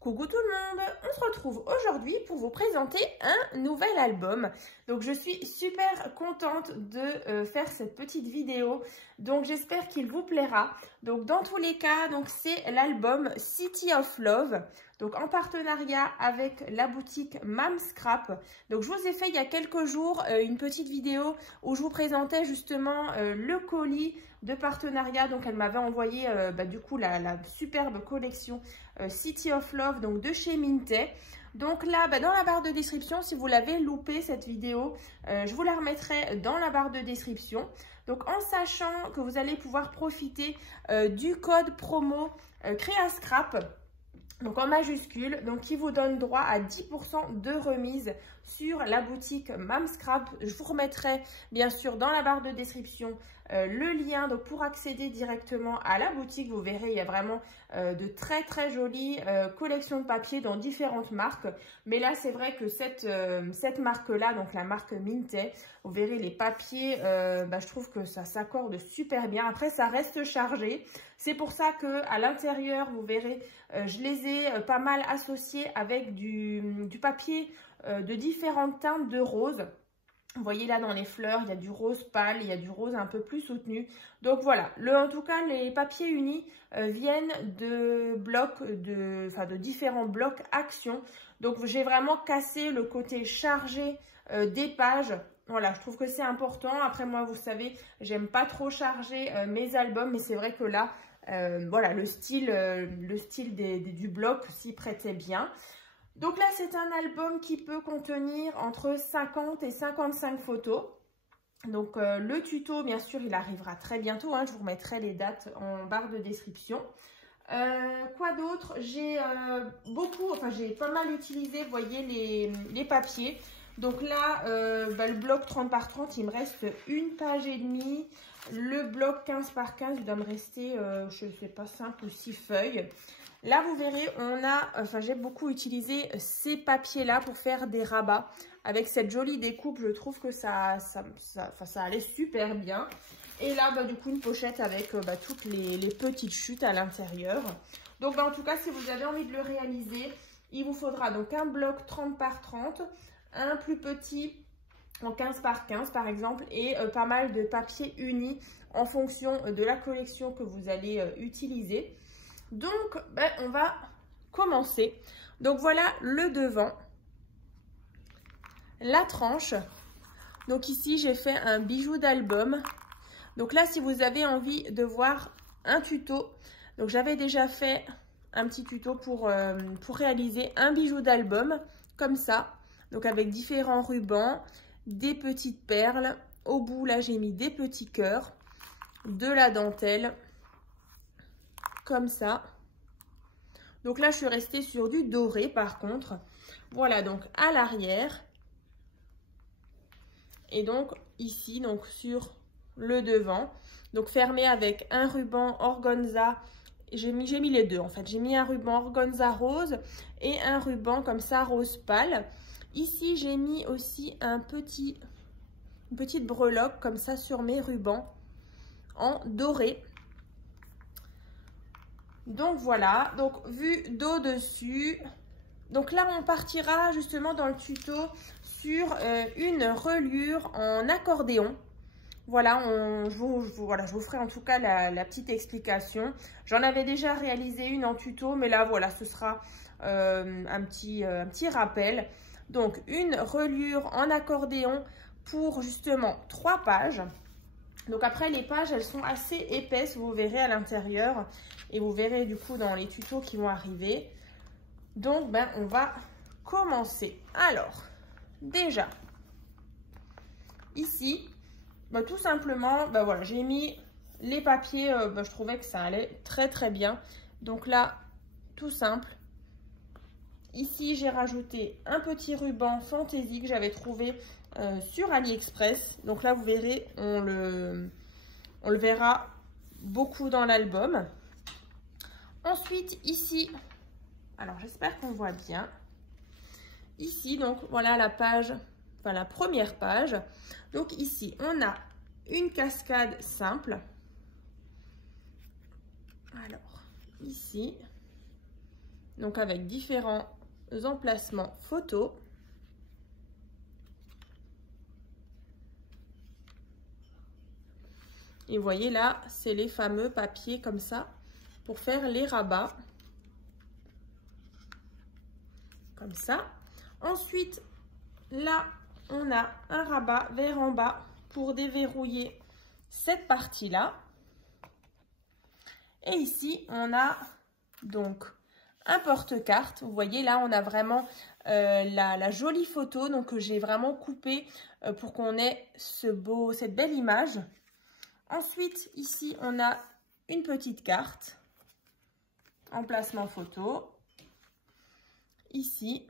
Coucou tout le monde, on se retrouve aujourd'hui pour vous présenter un nouvel album. Donc je suis super contente de faire cette petite vidéo, donc j'espère qu'il vous plaira. Donc dans tous les cas, donc c'est l'album City of Love, donc en partenariat avec la boutique Mamscrap. Donc je vous ai fait il y a quelques jours une petite vidéo où je vous présentais justement le colis de partenariat. Donc elle m'avait envoyé du coup la superbe collection City of Love, donc de chez Minté. Donc là, dans la barre de description, si vous l'avez loupé cette vidéo, je vous la remettrai dans la barre de description. Donc en sachant que vous allez pouvoir profiter du code promo Créascrap, donc en majuscule, donc qui vous donne droit à 10% de remise sur la boutique Mamscrap. Je vous remettrai bien sûr dans la barre de description le lien donc pour accéder directement à la boutique. Vous verrez, il y a vraiment de très jolies collections de papier dans différentes marques. Mais là, c'est vrai que cette marque-là, donc la marque Minté, vous verrez les papiers, je trouve que ça s'accorde super bien. Après, ça reste chargé. C'est pour ça que à l'intérieur, vous verrez, je les ai pas mal associés avec du papier de différentes teintes de rose. Vous voyez là dans les fleurs, il y a du rose pâle, il y a du rose un peu plus soutenu. Donc voilà, en tout cas, les papiers unis viennent de blocs, de différents blocs actions. Donc j'ai vraiment cassé le côté chargé des pages. Voilà, je trouve que c'est important. Après moi, vous savez, j'aime pas trop charger mes albums, mais c'est vrai que là, voilà, le style du bloc s'y prêtait bien. Donc là, c'est un album qui peut contenir entre 50 et 55 photos. Donc le tuto, bien sûr, il arrivera très bientôt. Je vous remettrai les dates en barre de description. Quoi d'autre? J'ai j'ai pas mal utilisé, vous voyez, les papiers. Donc là, le bloc 30 par 30, il me reste une page et demie. Le bloc 15 par 15, il doit me rester, je ne sais pas, 5 ou 6 feuilles. Là, vous verrez, j'ai beaucoup utilisé ces papiers-là pour faire des rabats. Avec cette jolie découpe, je trouve que ça allait super bien. Et là, du coup, une pochette avec toutes les petites chutes à l'intérieur. Donc, en tout cas, si vous avez envie de le réaliser, il vous faudra donc un bloc 30 par 30, un plus petit en 15 par 15 par exemple, et pas mal de papier uni en fonction de la collection que vous allez utiliser. Donc, on va commencer. Donc, voilà le devant, la tranche. Donc, ici, j'ai fait un bijou d'album. Donc là, si vous avez envie de voir un tuto, donc j'avais déjà fait un petit tuto pour réaliser un bijou d'album, comme ça. Donc, avec différents rubans, des petites perles. Au bout, là, j'ai mis des petits cœurs, de la dentelle, comme ça. Donc là, je suis restée sur du doré par contre. Voilà, donc à l'arrière. Et donc ici, donc sur le devant. Donc fermé avec un ruban organza. J'ai mis les deux en fait. J'ai mis un ruban organza rose et un ruban comme ça rose pâle. Ici, j'ai mis aussi une petite breloque comme ça sur mes rubans en doré. Donc voilà, donc vue d'au-dessus. Donc là, on partira justement dans le tuto sur une reliure en accordéon. Voilà, je vous ferai en tout cas la petite explication. J'en avais déjà réalisé une en tuto, mais là, voilà, ce sera un petit rappel. Donc, une reliure en accordéon pour justement 3 pages. Donc après, les pages, elles sont assez épaisses, vous verrez à l'intérieur. Et vous verrez du coup dans les tutos qui vont arriver. Donc, on va commencer. Alors, déjà, ici, tout simplement, voilà, j'ai mis les papiers. Je trouvais que ça allait très bien. Donc là, tout simple. Ici, j'ai rajouté un petit ruban fantaisie que j'avais trouvé sur AliExpress. Donc là, vous verrez, on le verra beaucoup dans l'album. Ensuite, ici, alors j'espère qu'on voit bien. Ici, donc voilà la page, la première page. Donc ici, on a une cascade simple. Alors, ici, donc avec différents emplacements photos. Et vous voyez là, c'est les fameux papiers comme ça pour faire les rabats. Comme ça. Ensuite, là, on a un rabat vers en bas pour déverrouiller cette partie-là. Et ici, on a donc un porte-carte. Vous voyez, là, on a vraiment la jolie photo. Donc, j'ai vraiment coupé pour qu'on ait cette belle image. Ensuite, ici, on a une petite carte, emplacement photo, ici,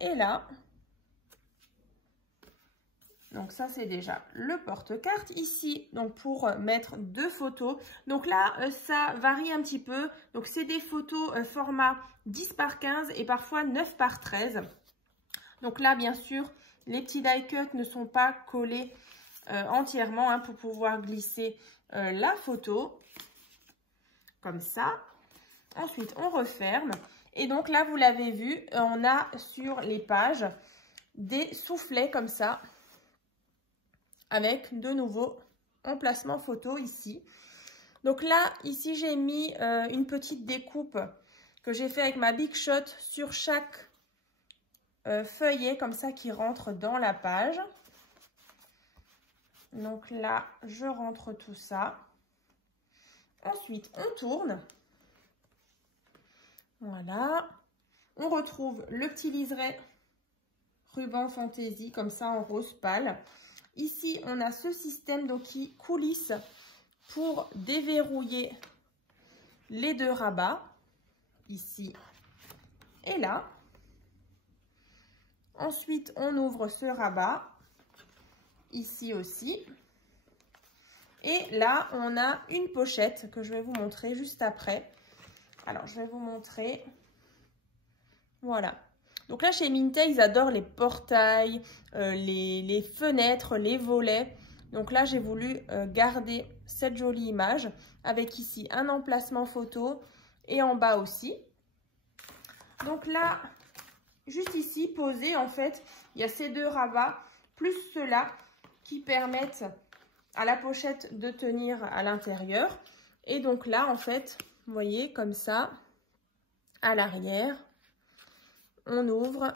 et là. Donc ça, c'est déjà le porte-carte. Ici, donc pour mettre 2 photos. Donc là, ça varie un petit peu. Donc c'est des photos format 10 par 15 et parfois 9 par 13. Donc là, bien sûr, les petits die cuts ne sont pas collés entièrement hein, pour pouvoir glisser la photo. Comme ça. Ensuite, on referme. Et donc là, vous l'avez vu, on a sur les pages des soufflets comme ça. Avec de nouveau emplacement photo ici. Donc là, ici, j'ai mis une petite découpe que j'ai fait avec ma Big Shot sur chaque feuillet comme ça qui rentre dans la page. Donc là, je rentre tout ça. Ensuite, on tourne. Voilà. On retrouve le petit liseré ruban fantaisie comme ça en rose pâle. Ici, on a ce système donc, qui coulisse pour déverrouiller les 2 rabats, ici et là. Ensuite, on ouvre ce rabat, ici aussi. Et là, on a une pochette que je vais vous montrer juste après. Alors, je vais vous montrer. Voilà. Donc là, chez Minté, ils adorent les portails, les fenêtres, les volets. Donc là, j'ai voulu garder cette jolie image avec ici un emplacement photo et en bas aussi. Donc là, juste ici, posé, en fait, il y a ces 2 rabats, plus ceux-là qui permettent à la pochette de tenir à l'intérieur. Et donc là, en fait, vous voyez, comme ça, à l'arrière. On ouvre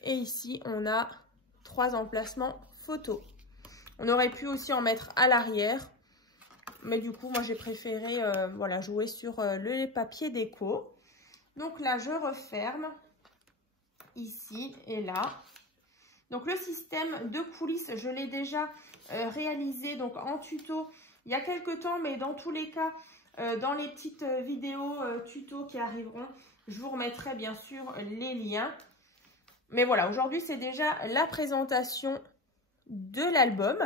et ici on a 3 emplacements photos. On aurait pu aussi en mettre à l'arrière, mais du coup moi j'ai préféré voilà, jouer sur le papier déco. Donc là je referme ici et là. Donc le système de coulisses, je l'ai déjà réalisé donc en tuto il y a quelques temps, mais dans tous les cas dans les petites vidéos tuto qui arriveront, je vous remettrai bien sûr les liens. Mais voilà, aujourd'hui, c'est déjà la présentation de l'album.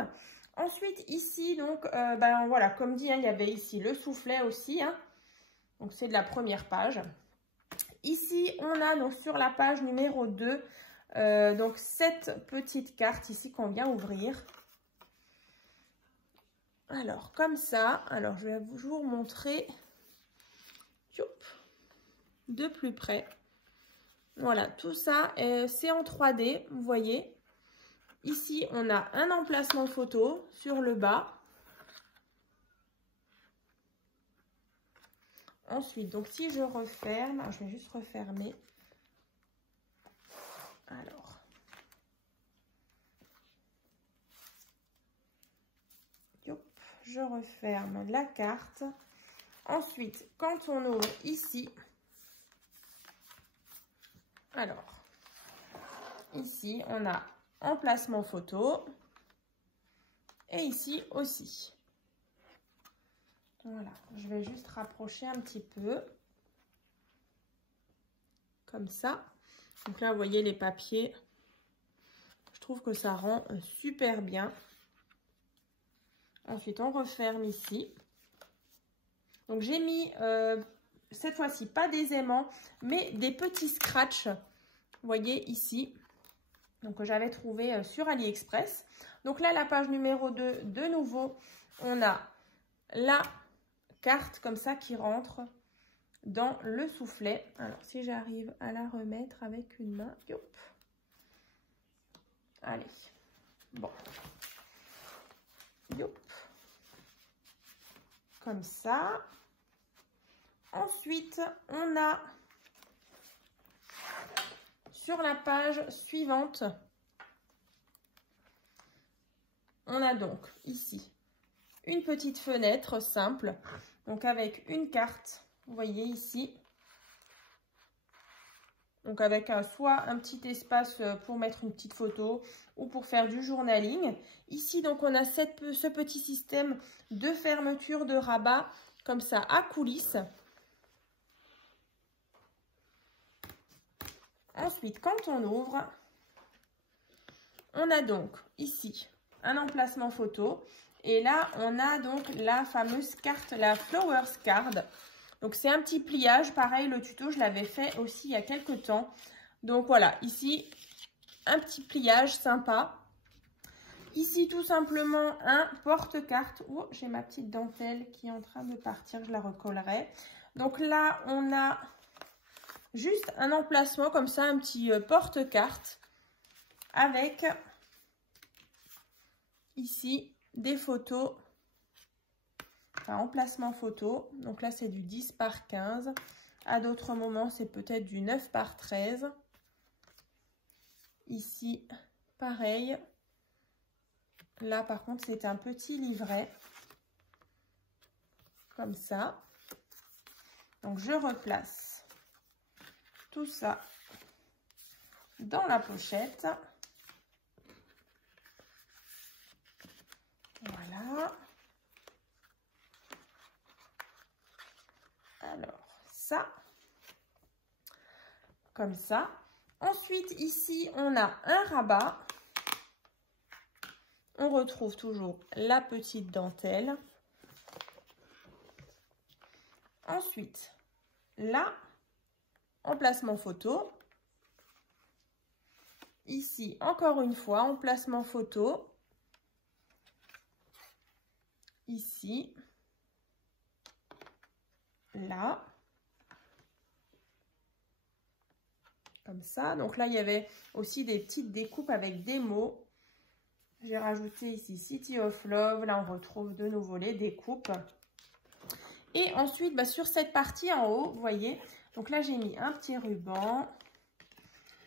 Ensuite, ici, donc, ben, voilà, comme dit, hein, il y avait ici le soufflet aussi. Hein. Donc, c'est de la première page. Ici, on a donc sur la page numéro 2, donc cette petite carte ici qu'on vient ouvrir. Alors, comme ça, alors je vais vous montrer de plus près. Voilà, tout ça, c'est en 3D, vous voyez. Ici, on a un emplacement photo sur le bas. Ensuite, donc si je referme, je vais juste refermer. Alors. Hop, je referme la carte. Ensuite, quand on ouvre ici, alors, ici, on a emplacement photo. Et ici aussi. Voilà, je vais juste rapprocher un petit peu. Comme ça. Donc là, vous voyez les papiers. Je trouve que ça rend super bien. Ensuite, on referme ici. Donc, j'ai mis, cette fois-ci, pas des aimants, mais des petits scratchs. Vous voyez ici. Donc, que j'avais trouvé sur AliExpress. Donc là, la page numéro 2, de nouveau, on a la carte comme ça qui rentre dans le soufflet. Alors, si j'arrive à la remettre avec une main, yop. Allez, bon, yop, comme ça. Ensuite, on a sur la page suivante, on a donc ici une petite fenêtre simple, donc avec une carte, vous voyez ici, donc avec soit un petit espace pour mettre une petite photo ou pour faire du journaling. Ici, donc on a ce petit système de fermeture de rabat comme ça à coulisses. Ensuite, quand on ouvre, on a donc ici un emplacement photo. Et là, on a donc la fameuse carte, la Flowers Card. Donc, c'est un petit pliage. Pareil, le tuto, je l'avais fait aussi il y a quelques temps. Donc, voilà, ici, un petit pliage sympa. Ici, tout simplement, un porte-carte. Oh, j'ai ma petite dentelle qui est en train de partir. Je la recollerai. Donc là, on a juste un emplacement comme ça, un petit porte-carte avec ici des photos, enfin emplacement photo. Donc là, c'est du 10 par 15. À d'autres moments, c'est peut-être du 9 par 13. Ici, pareil. Là, par contre, c'est un petit livret. Comme ça. Donc, je replace tout ça dans la pochette. Voilà. Alors, ça, comme ça. Ensuite, ici, on a un rabat. On retrouve toujours la petite dentelle. Ensuite, là, emplacement photo. Ici, encore une fois, emplacement photo. Ici, là, comme ça. Donc là, il y avait aussi des petites découpes avec des mots. J'ai rajouté ici City of Love. Là, on retrouve de nouveau les découpes. Et ensuite, bah, sur cette partie en haut, vous voyez, donc là, j'ai mis un petit ruban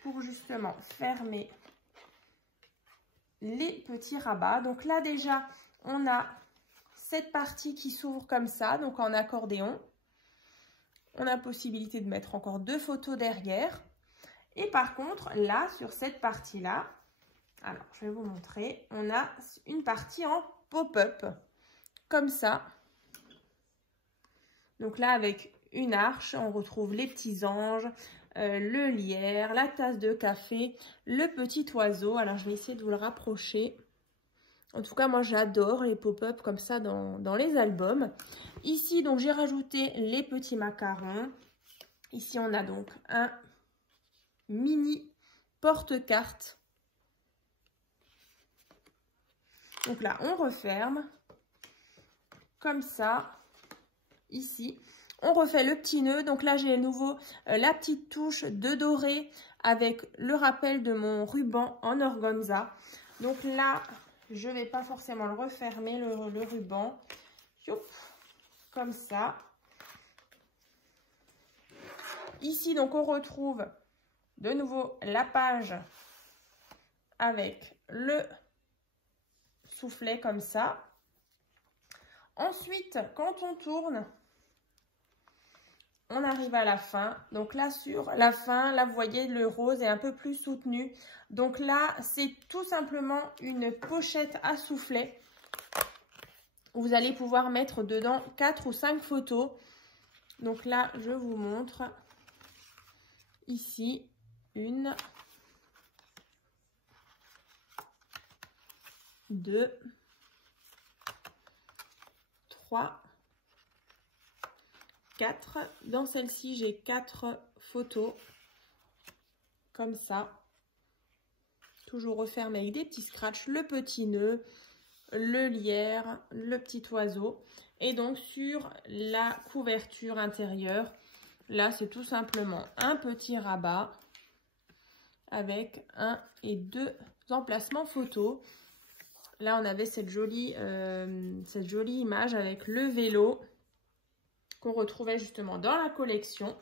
pour justement fermer les petits rabats. Donc là, déjà, on a cette partie qui s'ouvre comme ça, donc en accordéon. On a possibilité de mettre encore 2 photos derrière. Et par contre, là, sur cette partie-là, alors, je vais vous montrer, on a une partie en pop-up, comme ça. Donc là, avec une arche, on retrouve les petits anges, le lierre, la tasse de café, le petit oiseau. Alors, je vais essayer de vous le rapprocher. En tout cas, moi, j'adore les pop-up comme ça dans les albums. Ici, donc, j'ai rajouté les petits macarons. Ici, on a donc un mini porte-carte. Donc là, on referme comme ça. Ici, on refait le petit nœud. Donc là, j'ai à nouveau la petite touche de doré avec le rappel de mon ruban en organza. Donc là, je ne vais pas forcément le refermer, le ruban. Youp, comme ça. Ici, donc, on retrouve de nouveau la page avec le soufflet comme ça. Ensuite, quand on tourne, on arrive à la fin. Donc là, sur la fin, là, vous voyez, le rose est un peu plus soutenu. Donc là, c'est tout simplement une pochette à soufflet. Vous allez pouvoir mettre dedans 4 ou 5 photos. Donc là, je vous montre. Ici, 1, 2, 3, 4. Dans celle-ci, j'ai 4 photos comme ça. Toujours refermé avec des petits scratchs, le petit nœud, le lierre, le petit oiseau. Et donc sur la couverture intérieure, là c'est tout simplement un petit rabat avec 1 et 2 emplacements photos. Là on avait cette jolie image avec le vélo qu'on retrouvait justement dans la collection.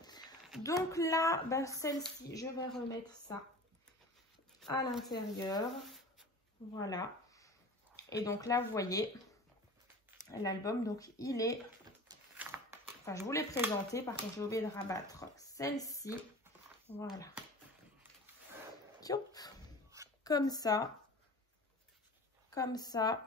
Donc là, bah, celle-ci, je vais remettre ça à l'intérieur. Voilà. Et donc là, vous voyez, l'album, donc il est... Enfin, je vous l'ai présenté, par contre, j'ai oublié de rabattre celle-ci. Voilà. Comme ça. Comme ça.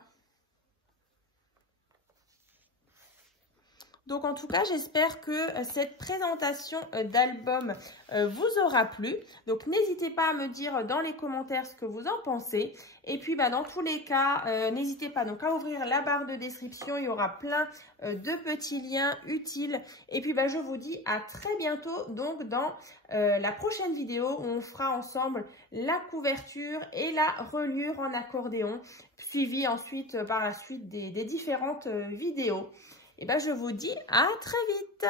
Donc en tout cas, j'espère que cette présentation d'album vous aura plu. Donc n'hésitez pas à me dire dans les commentaires ce que vous en pensez. Et puis bah, dans tous les cas, n'hésitez pas donc à ouvrir la barre de description. Il y aura plein de petits liens utiles. Et puis bah, je vous dis à très bientôt donc dans la prochaine vidéo où on fera ensemble la couverture et la reliure en accordéon. Suivi ensuite par la suite des différentes vidéos. Et ben, je vous dis à très vite!